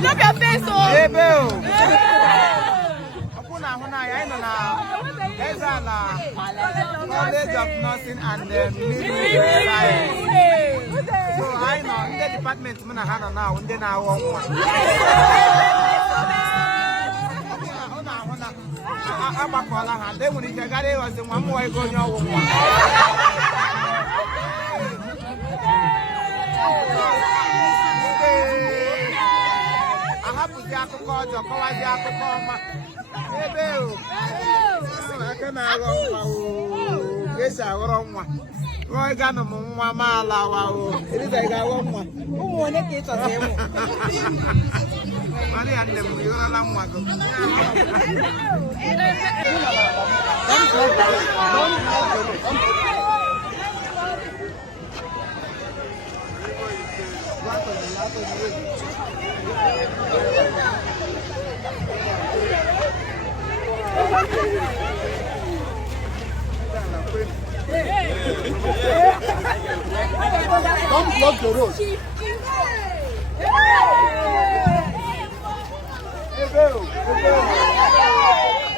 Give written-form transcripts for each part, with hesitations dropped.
drop your face, oh. College of Nursing and Midwifery Science. So I know in the department now, in the now one. They wouldn't get it was the one more going on. I have to get to call the yes, I wrong one. Roy Ganno, Mamma Lawa. It is like I want one. Who won a case of him? Maria and them, you're a long one. Don't block the road.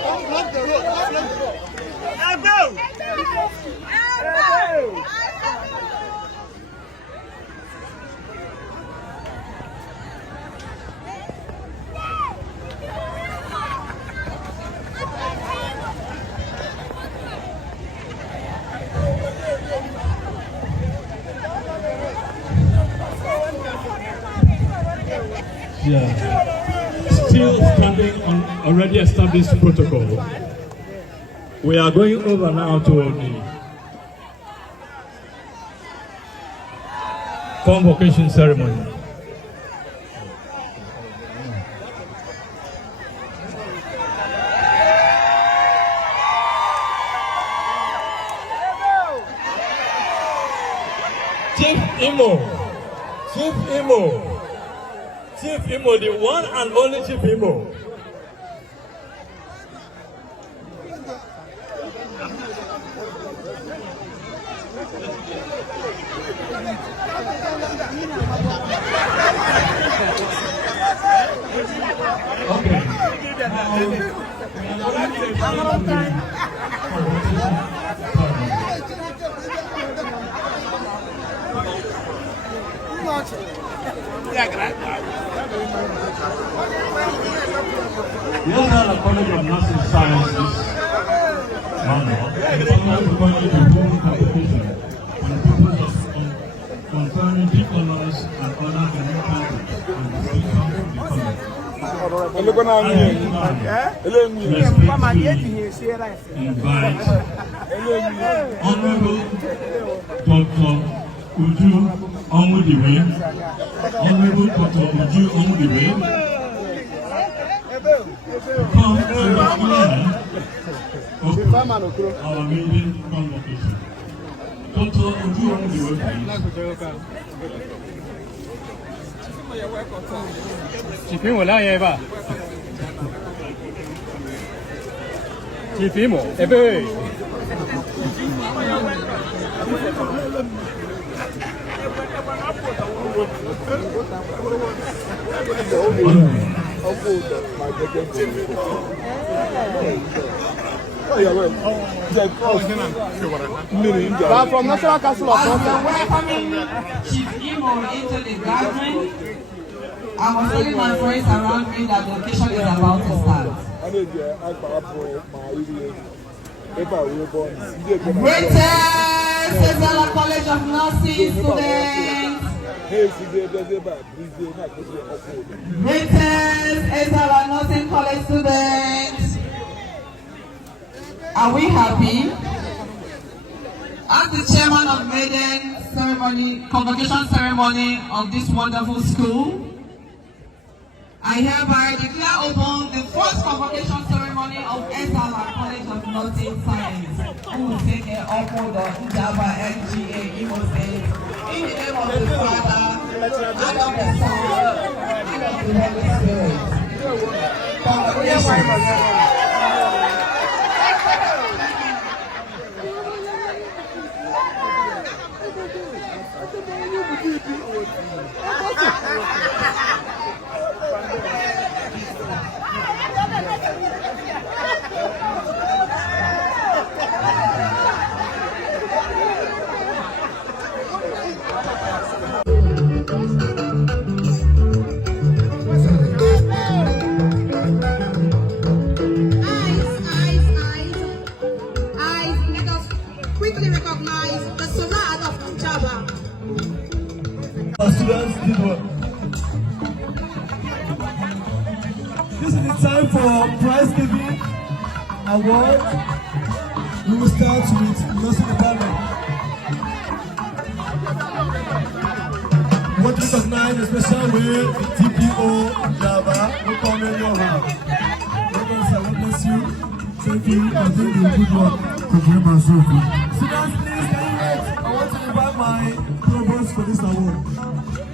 Don't block the road. Yeah. Still standing on already established protocol. We are going over now to the convocation ceremony. Chief Imo, the one and only Chief Imo. Okay. We also have a College of Nursing Sciences manual, sometimes going to the whole competition on the purpose of concerning deep honors and other commitments and distinctions of the college. Invite Honorable Dr. Uju Onwudiwe, Honorable Dr. Uju Onwudiwe, come and declare our maiden convocation. Dr. Uju Onwudiwe, please. Chief Imo, la yeba. Chief Imo, ebe. From National Council of welcoming Chief Imo into the gathering, I was telling my friends around me that the occasion is about to start. Greetings, Therefor College of Nursing students. Greetings, Therefor Nursing College students. Are we happy? As the chairman of maiden ceremony, convocation ceremony of this wonderful school, I hereby declare open the first convocation ceremony of Thefor College of Nursing Science, who will take care of the Java LGA Imo State, in the name of the Father, and of the Son, and of the Holy Spirit. Congratulations. time for prize giving award. We will start with nursing department. We want to recognize a special way TPO Java. No comment, no harm. God bless you. Thank you. I think you good work. Thank you, Students, please, can you wait? I want to invite my provost for this award.